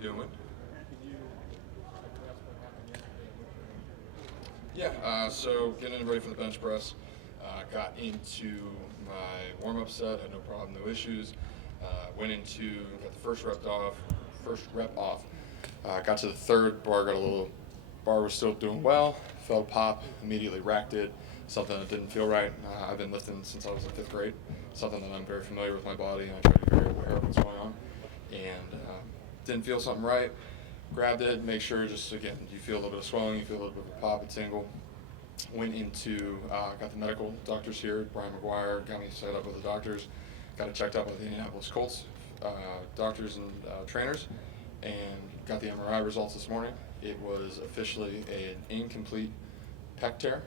doing? Could you address what happened yesterday with Yeah, so getting ready for the bench press. Got into my warm-up set, had no problem, no issues. Got the first rep off. Got to the third, bar was still doing well, felt pop, immediately racked it, something that didn't feel right. I've been lifting since I was in 5th grade, something that I'm very familiar with my body, and I try to be very aware of what's going on. And didn't feel something right, grabbed it, make sure just, again, you feel a little bit of swelling, you feel a little bit of a pop, a tingle. Got the medical doctors here, Brian McGuire, got me set up with the doctors, got it checked out with the Indianapolis Colts doctors and trainers, and got the MRI results this morning. It was officially an incomplete pec tear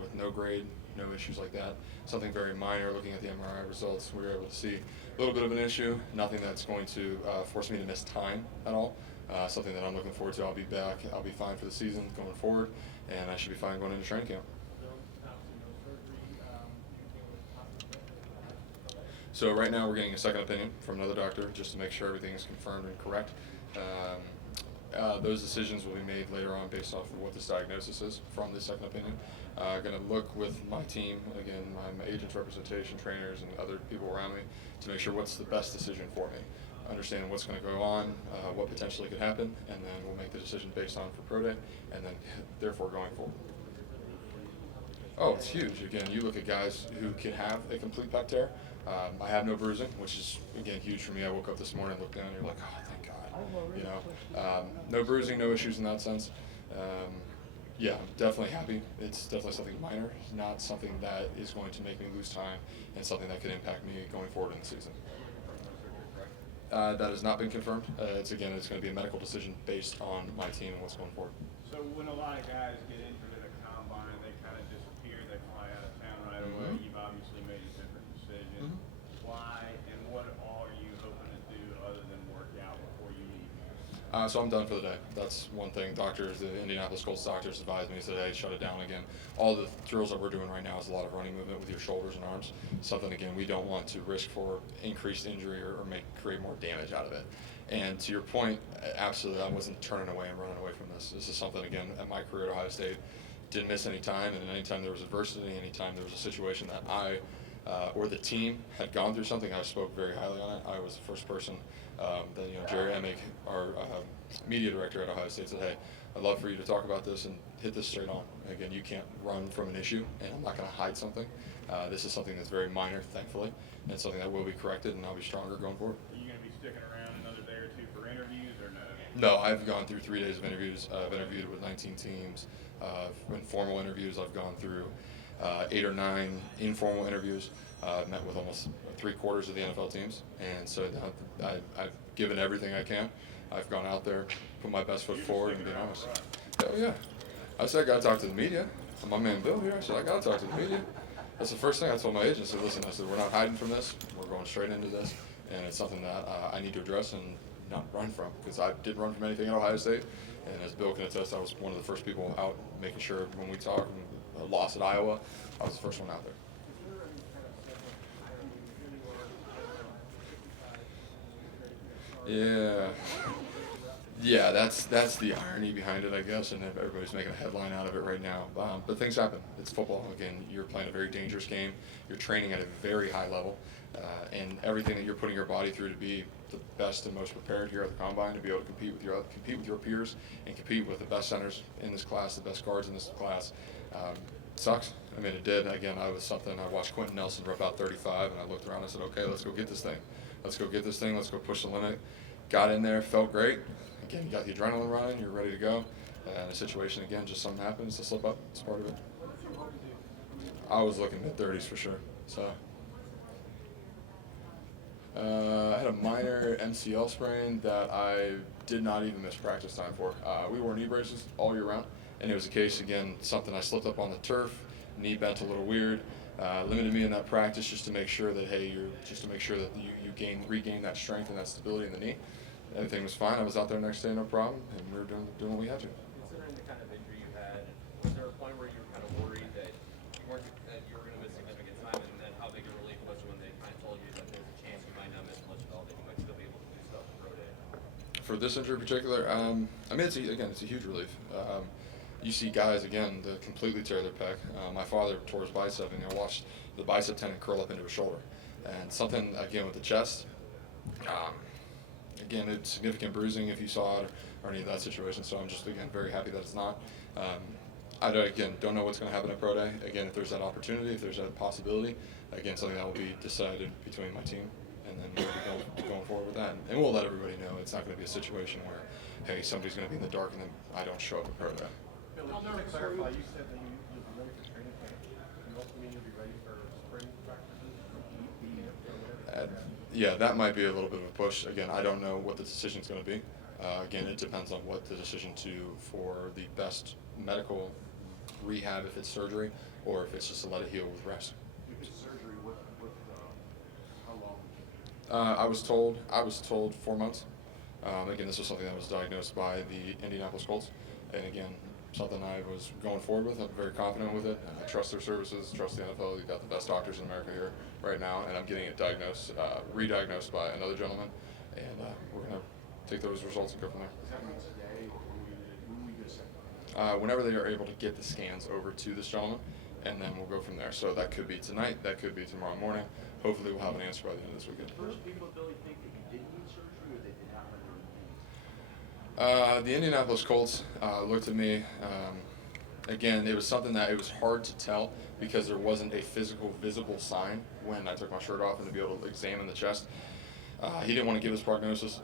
with no grade, no issues like that. Something very minor. Looking at the MRI results, we were able to see a little bit of an issue, nothing that's going to force me to miss time at all. Something that I'm looking forward to. I'll be back. I'll be fine for the season going forward, and I should be fine going into training camp. So right now we're getting a second opinion from another doctor just to make sure everything is confirmed and correct. Those decisions will be made later on based off of what this diagnosis is from this second opinion. Going to look with my team, again, my agent's representation, trainers, and other people around me to make sure what's the best decision for me. Understanding what's going to go on, what potentially could happen, and then we'll make the decision based on for pro day, and then therefore going forward. Oh, it's huge. Again, you look at guys who can have a complete pec tear. I have no bruising, which is, again, huge for me. I woke up this morning, looked down, and you're like, oh, thank God. No bruising, no issues in that sense. Yeah, I'm definitely happy. It's definitely something minor, not something that is going to make me lose time, and something that could impact me going forward in the season. That has not been confirmed. It's going to be a medical decision based on my team and what's going forward. So when a lot of guys get injured at a combine, they kind of disappear, they fly out of town right away. Mm-hmm. You've obviously made a different decision. Mm-hmm. Why and what are you hoping to do other than work out before you leave? So I'm done for the day. That's one thing. The Indianapolis Colts doctors advised me, said, hey, shut it down again. All the drills that we're doing right now is a lot of running movement with your shoulders and arms. Something, again, we don't want to risk for increased injury or create more damage out of it. And to your point, absolutely, I wasn't turning away and running away from this. This is something, again, at my career at Ohio State, didn't miss any time, and anytime there was adversity, anytime there was a situation that I or the team had gone through something, I spoke very highly on it. I was the first person that, Jerry Emig, our media director at Ohio State, said, hey, I'd love for you to talk about this and hit this straight on. Again, you can't run from an issue, and I'm not going to hide something. This is something that's very minor, thankfully, and something that will be corrected, and I'll be stronger going forward. Are you going to be sticking around another day or two for interviews or no? No, I've gone through 3 days of interviews. I've interviewed with 19 teams. Informal interviews, I've gone through 8 or 9 informal interviews. I've met with almost 3/4 of the NFL teams, and so I've given everything I can. I've gone out there, put my best foot forward, and been honest. Hell yeah. I said I got to talk to the media. My man Bill here, I said I got to talk to the media. That's the first thing I told my agent. I said, listen, we're not hiding from this. We're going straight into this, and it's something that I need to address and not run from, because I didn't run from anything at Ohio State. And as Bill can attest, I was one of the first people out making sure when we talked, and lost at Iowa, I was the first one out there. Yeah, that's the irony behind it, I guess, and everybody's making a headline out of it right now. But things happen. It's football. Again, you're playing a very dangerous game. You're training at a very high level, and everything that you're putting your body through to be the best and most prepared here at the combine, to be able to compete with your peers and compete with the best centers in this class, the best guards in this class. Sucks. I mean, it did. Again, I watched Quentin Nelson rip out 35, and I looked around and I said, okay, let's go get this thing. Let's go get this thing. Let's go push the limit. Got in there, felt great. Again, you got the adrenaline running. You're ready to go. And a situation, again, just something happens to slip up. It's part of it. I was looking mid-30s for sure. So I had a minor MCL sprain that I did not even miss practice time for. We wore knee braces all year round, and it was a case, again, something I slipped up on the turf, knee bent a little weird, limited me in that practice just to make sure that, hey, you regain that strength and that stability in the knee. Everything was fine. I was out there next day, no problem, and we were doing what we had to. Considering the kind of injury you had, was there a point where you were kind of worried that you were going to miss significant time, and then how big a relief was it when they kind of told you that there's a chance you might not miss much at all, that you might still be able to do stuff pro day? For this injury in particular, I mean, it's a huge relief. You see guys again that completely tear their pec. My father tore his bicep, and watched the bicep tendon curl up into his shoulder. And something again with the chest. Again, it's significant bruising if you saw it or any of that situation. So I'm just again very happy that it's not. Don't know what's going to happen at pro day. Again, if there's that opportunity, if there's that possibility, again, something that will be decided between my team, and then we'll be going forward with that. And we'll let everybody know it's not going to be a situation where, hey, somebody's going to be in the dark and then I don't show up at pro day. Billy, just to clarify, you said that you'll be ready for training camp. You also mean you'll be ready for spring practices? Yeah, that might be a little bit of a push. Again, I don't know what the decision's going to be. Again, it depends on what the decision for the best medical rehab, if it's surgery, or if it's just to let it heal with rest. If it's surgery, how long? I was told 4 months. Again, this was something that was diagnosed by the Indianapolis Colts, and again, something I was going forward with. I'm very confident with it. I trust their services, trust the NFL. You've got the best doctors in America here right now, and I'm getting it re-diagnosed by another gentleman, and we're gonna take those results and go from there. Is that mean today, or when we get set? Whenever they are able to get the scans over to this gentleman, and then we'll go from there. So that could be tonight, that could be tomorrow morning. Hopefully we'll have an answer by the end of this weekend. First people, Billy, think that you did need surgery, or they did not let you? The Indianapolis Colts looked at me. Again, it was something that it was hard to tell because there wasn't a physical, visible sign when I took my shirt off and to be able to examine the chest. He didn't want to give us prognosis.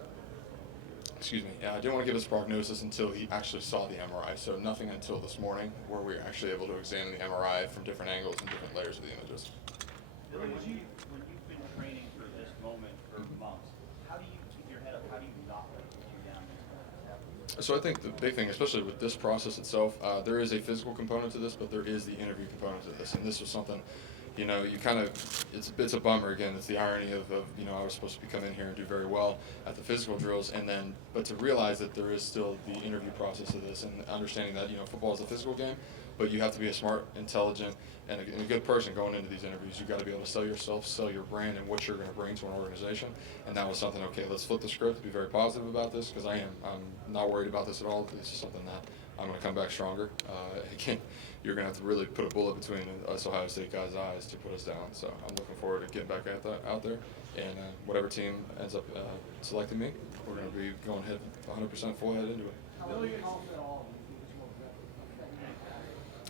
Excuse me. Didn't want to give us prognosis until he actually saw the MRI. So nothing until this morning where we were actually able to examine the MRI from different angles and different layers of the images. Billy, when you've been training for this moment for months, how do you keep your head up? How do you not let it get you down next time? So I think the big thing, especially with this process itself, there is a physical component to this, but there is the interview component to this. And this was something, you kind of, it's a bummer again. It's the irony of I was supposed to be coming in here and do very well at the physical drills, but to realize that there is still the interview process of this, and understanding that football is a physical game, but you have to be a smart, intelligent, and a good person going into these interviews. You've got to be able to sell yourself, sell your brand, and what you're going to bring to an organization. And that was something. Okay, let's flip the script. Be very positive about this because I'm not worried about this at all. This is something that I'm going to come back stronger. Again, you're going to have to really put a bullet between us Ohio State guys' eyes to put us down. So I'm looking forward to getting back out there, and whatever team ends up selecting me, we're going to be going 100% full head into it.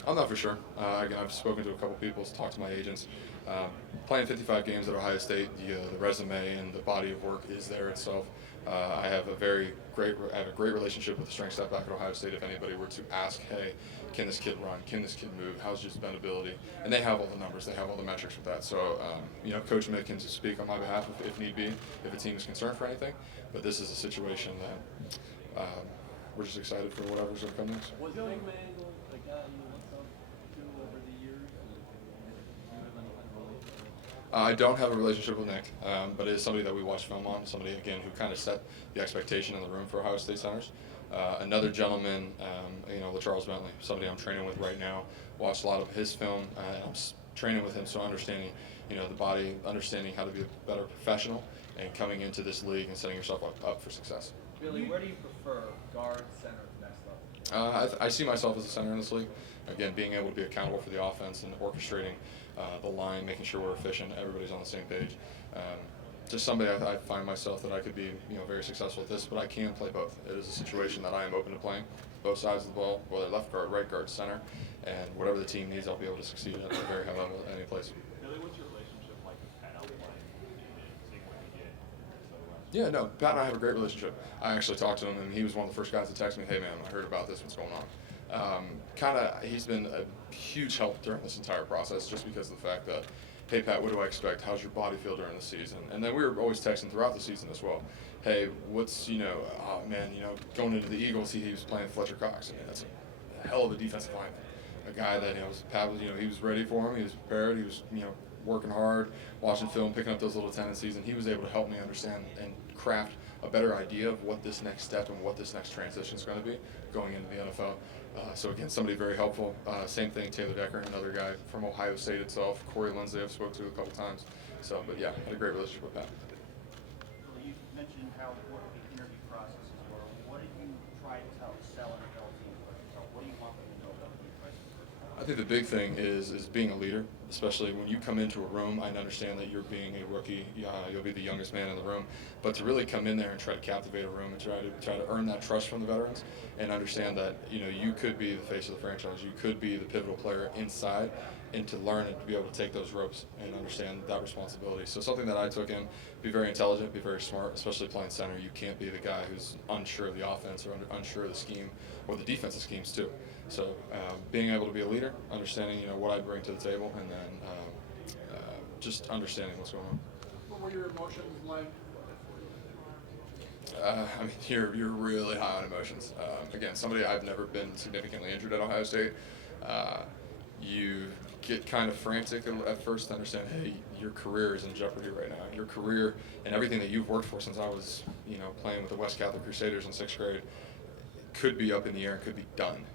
I'm not for sure. Again, I've spoken to a couple people, talked to my agents. Playing 55 games at Ohio State, the resume and the body of work is there itself. I have a great relationship with the strength staff back at Ohio State. If anybody were to ask, hey, can this kid run? Can this kid move? How's his bendability? And they have all the numbers. They have all the metrics with that. So, Coach Mick can speak on my behalf if need be, if a team is concerned for anything. But this is a situation that we're just excited for whatever's going to come next. Was Big Mangle the guy you looked up to over the years? I don't have a relationship with Nick, but it is somebody that we watch film on, somebody, again, who kind of set the expectation in the room for Ohio State centers. Another gentleman, LaCharles Bentley, somebody I'm training with right now, watched a lot of his film, and I'm training with him, so understanding, the body, understanding how to be a better professional, and coming into this league and setting yourself up for success. Billy, where do you prefer, guard, center, next level? I see myself as a center in this league. Again, being able to be accountable for the offense and orchestrating the line, making sure we're efficient, everybody's on the same page. Just somebody I find myself that I could be, very successful at this, but I can play both. It is a situation that I am open to playing both sides of the ball, whether left guard, right guard, center, and whatever the team needs, I'll be able to succeed at a very high level at any place. Billy, what's your relationship like with Pat Elflein and seeing what he did? Yeah, no, Pat and I have a great relationship. I actually talked to him, and he was one of the first guys to text me, hey man, I heard about this, what's going on? He's been a huge help during this entire process just because of the fact that, hey Pat, what do I expect? How's your body feel during the season? And then we were always texting throughout the season as well. Hey, what's, going into the Eagles, he was playing Fletcher Cox. I mean, that's a hell of a defensive lineman. A guy that, Pat was, he was ready for him, he was prepared, he was, working hard, watching film, picking up those little tendencies, and he was able to help me understand and craft a better idea of what this next step and what this next transition is going to be going into the NFL. So again, somebody very helpful. Same thing, Taylor Decker, another guy from Ohio State itself. Corey Lindsey I've spoke to a couple times. So, but yeah, had a great relationship with Pat. Billy, you mentioned how important the interview process is I think the big thing is being a leader, especially when you come into a room. I understand that you're being a rookie, you'll be the youngest man in the room, but to really come in there and try to captivate a room and try to earn that trust from the veterans, and understand that you could be the face of the franchise, you could be the pivotal player inside, and to learn and to be able to take those ropes and understand that responsibility. So something that I took in: be very intelligent, be very smart, especially playing center. You can't be the guy who's unsure of the offense or unsure of the scheme or the defensive schemes too. So being able to be a leader, understanding what I bring to the table, and then just understanding what's going on. What were your emotions like? I mean, you're really high on emotions. Again, somebody I've never been significantly injured at Ohio State. You get kind of frantic at first to understand, hey, your career is in jeopardy right now. Your career and everything that you've worked for since I was, playing with the West Catholic Crusaders in 6th grade could be up in the air and could be done.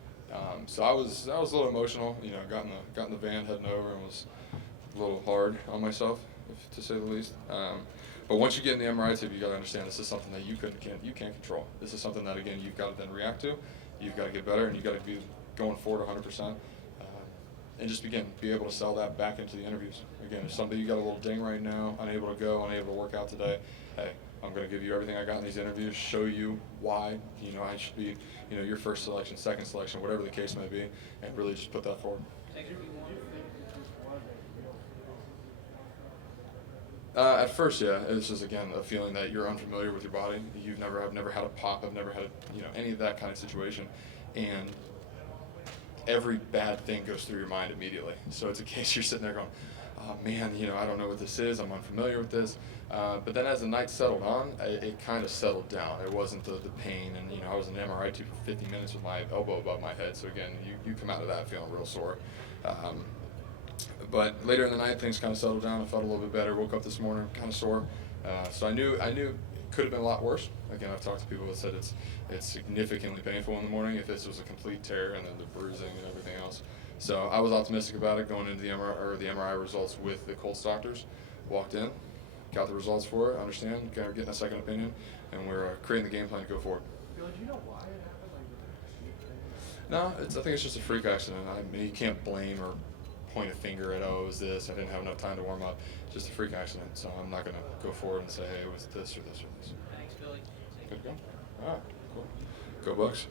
So I was a little emotional. Got in the van heading over and was a little hard on myself, to say the least. But once you get in the MRI tube, you got to understand this is something that you can't control. This is something that, again, you've got to then react to. You've got to get better, and you've got to be going forward 100%. And just be able to sell that back into the interviews. Again, if somebody, you got a little ding right now, unable to go, unable to work out today, hey, I'm going to give you everything I got in these interviews, show you why, I should be, your first selection, second selection, whatever the case may be, and really just put that forward. At first, yeah, it's just, again, a feeling that you're unfamiliar with your body. I've never had a pop, I've never had any of that kind of situation, and every bad thing goes through your mind immediately. So it's a case you're sitting there going, oh man, I don't know what this is, I'm unfamiliar with this. But then as the night settled on, it kind of settled down. It wasn't the pain, and I was in an MRI tube for 50 minutes with my elbow above my head. So again, you come out of that feeling real sore. But later in the night, things kind of settled down. I felt a little bit better. Woke up this morning kind of sore. So I knew it could have been a lot worse. Again, I've talked to people that said it's significantly painful in the morning if this was a complete tear and then the bruising and everything else. So I was optimistic about it going into the MRI results with the Colts doctors. Walked in, got the results for it, understand, getting a second opinion, and we're creating the game plan to go forward. Bill, do you know why it happened? No, I think it's just a freak accident. I mean, you can't blame or point a finger at, oh, it was this, I didn't have enough time to warm up. It's just a freak accident, so I'm not going to go forward and say, hey, it was this or this or this. Thanks, Billy. Good to go. All right, cool. Go Bucks.